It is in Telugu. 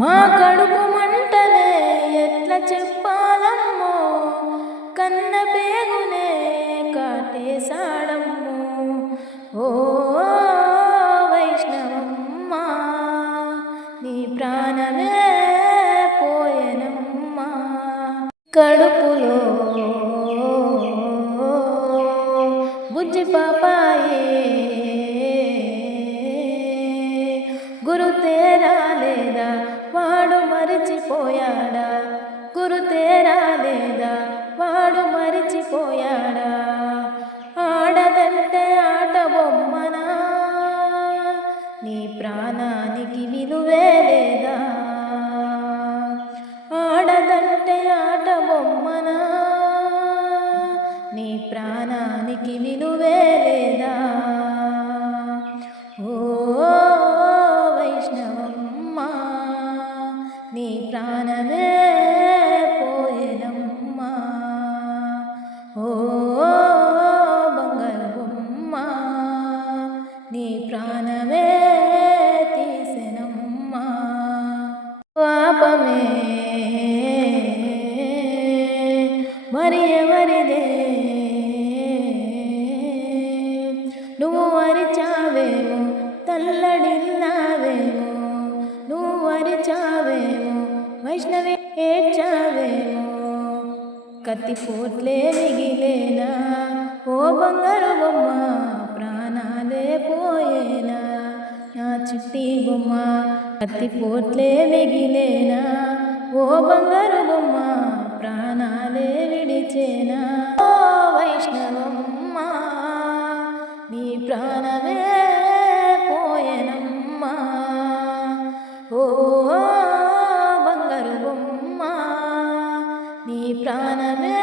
మా కడుపు మంటలే ఎట్లా చెప్పాలమ్మో, కన్న పేగునే కాటేశాడమ్మో. ఓ వైష్ణవమ్మ నీ ప్రాణమే పోయెనమ్మా. కడుపులో బుజ్జి పాపాయే గురు తేరా లేదా వాడు మరిచిపోయాడా, గురు తేరా లేదా వాడు మరిచిపోయాడా. ఆడదంటే ఆట బొమ్మనా, నీ ప్రాణానికి విలువే లేదా. ఆడదంటే ఆట బొమ్మనా, నీ ప్రాణానికి విలువే లేదా. ఓ వైష్ణవమ్మ నీ ప్రాణమే పోయెనమ్మా. ఓ బంగారు బొమ్మ నీ ప్రాణమే తీసెనమ్మా. పాపమే మరి ఎవరిదే, నువ్వు అరిచావేమో తల్లడిల్లావేమో, నువ్వు అరిచావేమో వైష్ణవి ఏడ్చావేమో. కత్తిపోట్లే మిగిలేనా ఓ బంగారు బొమ్మ, ప్రాణాలే పోయేనా నా చిట్టి బొమ్మ. కత్తిపోట్లే మిగిలేనా ఓ బంగారు బొమ్మ, ప్రాణాలే విడిచేనా. ఓ వైష్ణవమ్మ నీ ప్రాణమే పోయెనమ్మా. ఓ బంగారు బొమ్మ నీ ప్రాణమే